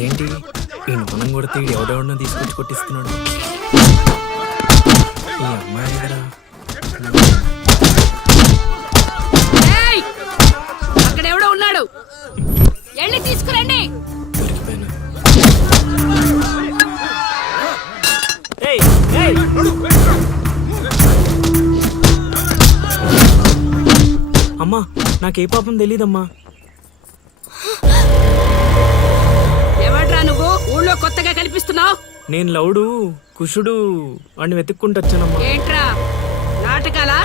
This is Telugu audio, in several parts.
అదేంటి ఈ మనం కొడితే ఎవడెవడో తీసుకొచ్చి కొట్టిస్తున్నాడు. ఈ అమ్మాయి దగ్గర అక్కడెవడో ఉన్నాడు, వెళ్ళి తీసుకురండి. దొరికిపోయినా. అమ్మా నాకే పాపం తెలీదమ్మా. ఎవడ్రా నువ్వు ఊళ్ళో కొత్తగా కనిపిస్తున్నావు? నేను లౌడు కుషుడు అని వెతుక్కుంటూ వచ్చానమ్మా. ఏంట్రా నాటకాలా?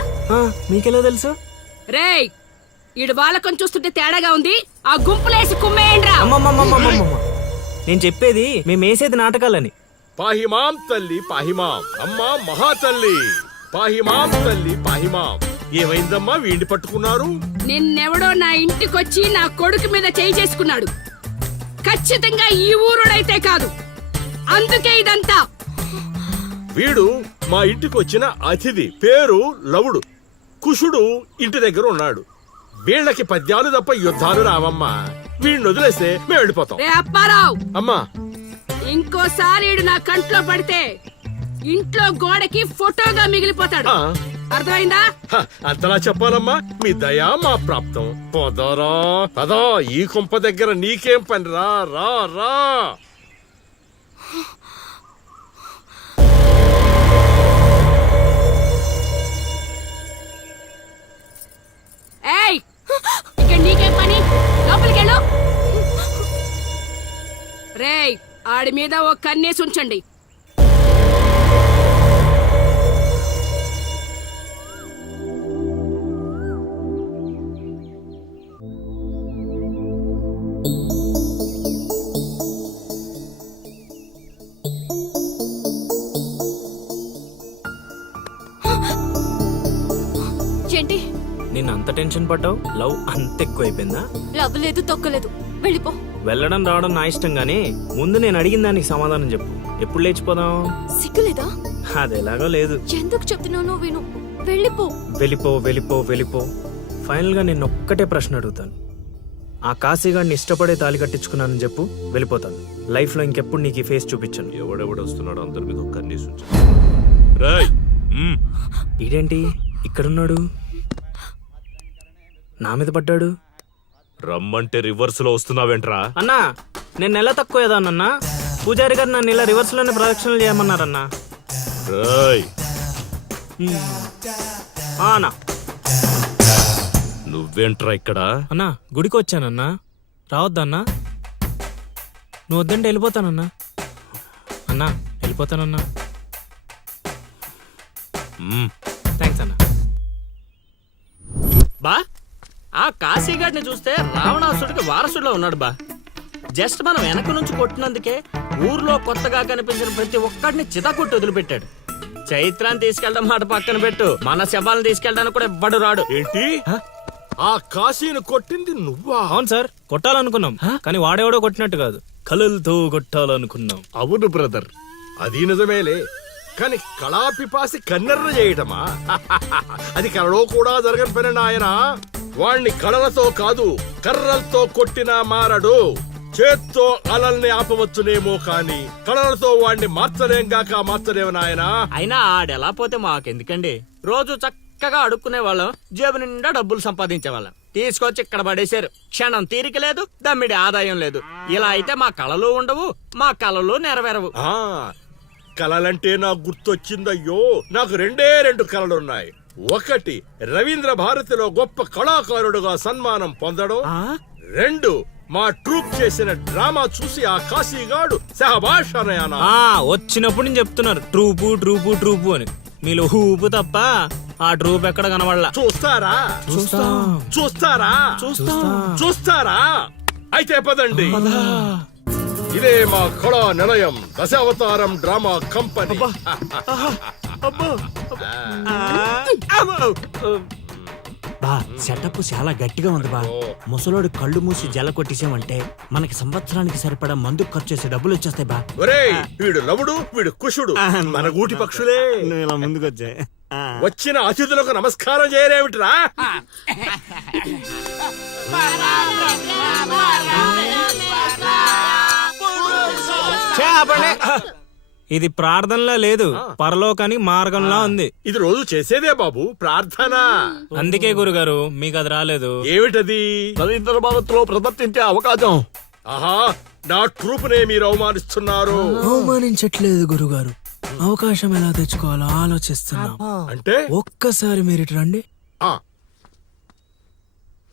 మీకెలా తెలుసు? రేయ్ ఈడు బాలకం చూస్తుంటే తేడాగా ఉంది, ఆ గుంపులేసి కుమ్మేయండ్రా. అమ్మమ్మమ్మమ్మమ్మ నేను చెప్పేది మేమేసేది నాటకాలని. పాహిమాం తల్లి పాహిమాం, అమ్మా మహాతల్లి పాహిమాం తల్లి పాహిమాం. ఏమైందమ్మా వీడిని పట్టుకున్నారు? నిన్నెవడో నా ఇంటికొచ్చి నా కొడుకు మీద చేయి చేసుకున్నాడు. ఖచ్చితంగా ఈ ఊరుడైతే కాదు, అందుకే ఇదంతా. వీడు మా ఇంటికి వచ్చిన అతిథి, పేరు లవుడు. కుషుడు ఇంటి దగ్గర ఉన్నాడు. వీళ్ళకి పద్యాలు తప్ప యుద్ధాలు రావమ్మా. వీడిని వదిలేస్తే మేము వెళ్ళిపోతాం. రే అప్పారావు, అమ్మా ఇంకోసారి ఈడు నా కంట్లో పడితే ఇంట్లో గోడకి ఫోటోగా మిగిలిపోతాడు. అర్థమైందా? అంతలా చెప్పాలమ్మా, మీ దయా మా ప్రాప్తం. పోదారా పదా, ఈ కుంప దగ్గర నీకేం పని? రా రా రా. ఏయ్ ఇక్కడ నీకేం పని? లోపలికెళ్ళు. రేయ్ ఆడి మీద ఓ కన్నేసి ఉంచండి. ఏంటి నేను అంత టెన్షన్ పడ్డావు? లవ్ అంత ఎక్కువైపోయిందా? లవ్ లేదు తొక్కలేదు, వెళ్ళిపో. వెళ్ళడం రావడం నా ఇష్టం గానీ ముందు నేను అడిగిన దానికి సమాధానం చెప్పు. ఎప్పుడు లేచిపోదాం? సిగ్గులేదా? అది ఎలాగో లేదు. ఎందుకు చెప్తున్నానో విను, వెళ్ళిపో. వెళ్ళిపో వెళ్ళిపో వెళ్ళిపో. ఫైనల్ గా నేను ఒక్కటే ప్రశ్న అడుగుతాను. ఆ కాశీగాడిని ఇష్టపడే తాళి కట్టించుకున్నానని చెప్పు, వెళ్ళిపోతాను. లైఫ్ లో ఇంకెప్పుడు నీకు ఈ ఫేస్ చూపించను. ఎవడెవడొస్తున్నాడు అందరి మీద కన్నీసు. ఇదేంటి ఇక్కడున్నాడు, నా మీద పడ్డాడు? రమ్మంటే రివర్స్ లో వస్తున్నావేంట్రా? అన్నా నేను నెల తక్కువ ఏదానన్నా, పూజారి గారు నన్ను ఇలా రివర్స్ లోనే ప్రదక్షిణలు చేయమన్నారన్నా. అన్నా నువ్వేంట్రా ఇక్కడ? అన్నా గుడికి వచ్చానన్నా, రావద్దన్నా? నువ్వు వద్దంటే వెళ్ళిపోతానన్నా. అన్నా వెళ్ళిపోతానన్నా. థ్యాంక్స్ అన్నా. బా ఆ కాశీగాడిని చూస్తే రావణాసుడికి వారసుడిలో ఉన్నాడు బా. జస్ట్ మనం వెనక నుంచి కొట్టినందుకే ఊర్లో కొత్తగా కనిపించిన ప్రతి ఒక్కడిని చితకొట్టి వదిలిపెట్టాడు. చైత్రాన్ని తీసుకెళ్ళడం మాట పక్కన పెట్టు, మన శవాలను తీసుకెళ్ళడానికి కూడా ఎవ్వడు రాడు. ఏంటి? ఆ కాశీని కొట్టింది నువ్వా? అవును సార్, కొట్టాలనుకున్నాం కానీ వాడెవడో కొట్టినట్టు కాదు, కలలతో కొట్టాలనుకున్నాం. అవును బ్రదర్, అది నిజమేలే. కానీ కళాపిపాసి కన్నెర్ర చేయటమా? అది కళలో కూడా జరగని పని నాయనా. వాణ్ణి కళలతో కాదు కర్రలతో కొట్టినా మారడు. చేత్తో అలల్ని ఆపవచ్చునేమో కాని కళలతో వాణ్ణి మార్చలేంగాక మార్చలేము నాయనా. అయినా ఆడెలా పోతే మాకెందుకండి? రోజు చక్కగా అడుక్కునే వాళ్ళం, జేబు నిండా డబ్బులు సంపాదించే వాళ్ళం. తీసుకొచ్చి ఇక్కడ పడేశారు. క్షణం తీరిక లేదు, దమ్మిడి ఆదాయం లేదు. ఇలా అయితే మా కళలు ఉండవు, మా కళలు నెరవేరవు. కళలంటే నాకు గుర్తొచ్చిందయ్యో, నాకు రెండే 2 కళలున్నాయి. ఒకటి రవీంద్ర భారతిలో గొప్ప కళాకారుడుగా సన్మానం పొందడం. 2 మా ట్రూప్ చేసిన డ్రామా చూసి ఆ కాశీగాడు సహబాష్ అనయానా. వచ్చినప్పుడు నేను చెప్తున్నారు ట్రూపు ట్రూపు ట్రూపు అని. మీలో ఊపు తప్ప ఆ ట్రూప్ ఎక్కడ కనబడలా. చూస్తారా? చూస్తారా? అయితే పదండి. ఇదే మా కళా నిలయం, దశావతారం డ్రామా కంపెనీ. బా సెటప్ చాలా గట్టిగా ఉంది బా. ముసలోడు కళ్ళు మూసి జల కొట్టేసామంటే మనకి సంవత్సరానికి సరిపడా మందుకు ఖర్చు చేసే డబ్బులు వచ్చేస్తాయి బా. ఒరేయ్, వీడు లవుడు, వీడు కుషుడు, మన గూటి పక్షులే. ఇలా ముందుకొచ్చా వచ్చిన అతిథులకు నమస్కారం చేయరేమిట్రా? ఇది ప్రార్థనలా లేదు, పరలోకానికి మార్గంలా ఉంది. ఇది రోజు చేసేదే బాబు ప్రార్థన. అందుకే గురుగారు మీకు అది రాలేదు. ఏమిటది? రవీంద్ర భారత్లో ప్రదర్శించే అవకాశం. ఆహా, నా ట్రూపునే మీరు అవమానిస్తున్నారు. అవమానించట్లేదు గురుగారు, అవకాశం ఎలా తెచ్చుకోవాలో ఆలోచిస్తున్నా. అంటే ఒక్కసారి మీరు ఇటు రండి. ఆ,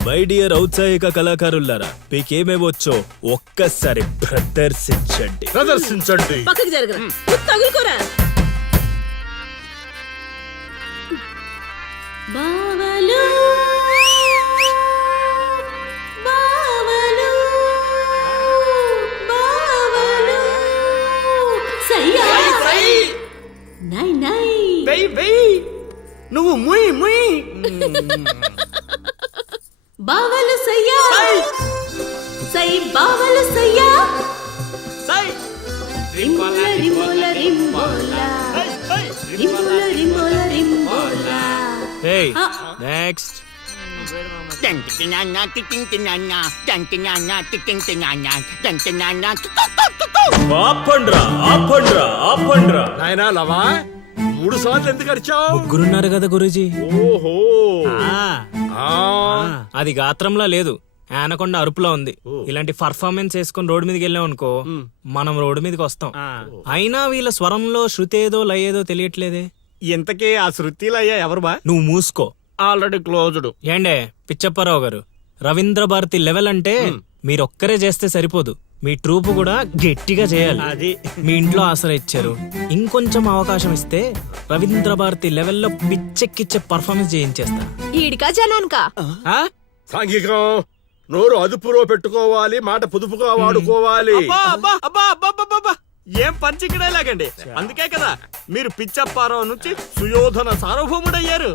మై డియర్ ఔత్సాహిక కళాకారులారా, మీకేమేవచ్చో ఒక్కసారి ప్రదర్శించండి. ప్రదర్శించండి. పక్కకి జరగరా, తగులుకోరా. బావలు బావలు బావలు సయ్యా నై నై నువ్వు ముయ్ ముయ్. బావలు సయ్యా సై బావలు సయ్యా రింబోల రింబోల రింబోల రింబోల రింబోల రింబోల ఏయ్ నెక్స్ట్. ఆపండ్రా ఆపండ్రా ఆపండ్రా. నాయనా లవా, 3 సార్లు ఎందుకు అరిచావు? ముగ్గురున్నారు కదా గురూజీ. ఓహో, ఆ, అది గాత్రంలా లేదు, ఆనకొండ అరుపులా ఉంది. ఇలాంటి పర్ఫార్మెన్స్ వేసుకొని రోడ్డు మీదకి వెళ్ళాం అనుకో, మనం రోడ్డు మీదకి వస్తాం. అయినా వీళ్ళ స్వరంలో శృతి ఏదో లయ ఏదో తెలియట్లేదే. ఇంతకీ ఆ శృతిలయ్యా ఎవరు బా? నువ్వు మూసుకో. Already closed. ఏండే పిచ్చప్పారావు గారు, రవీంద్ర భారతి లెవెల్ అంటే మీరొక్కరే చేస్తే సరిపోదు, మీ ట్రూప్ కూడా గట్టిగా చేయాలి. అది మీ ఇంట్లో ఆసరా ఇచ్చారు, ఇంకొంచెం అవకాశం ఇస్తే రవీంద్ర భారతి లెవెల్లో పిచ్చెక్కిచ్చే పర్ఫార్మెన్స్ చేయించేస్తా. ఈడికా జనానికా ఆ? సాంఘికం. నోరు అదుపులో పెట్టుకోవాలి, మాట పొదుపుగా వాడుకోవాలి. అబ్బా ఏం పంచికడే లాగండి. అందుకే కదా మీరు పిచ్చప్పారావు నుంచి సుయోధన సార్వభౌముడయ్యారు.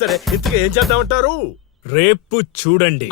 సరే, ఇంతగా ఏం చేద్దామంటారు? రేపు చూడండి.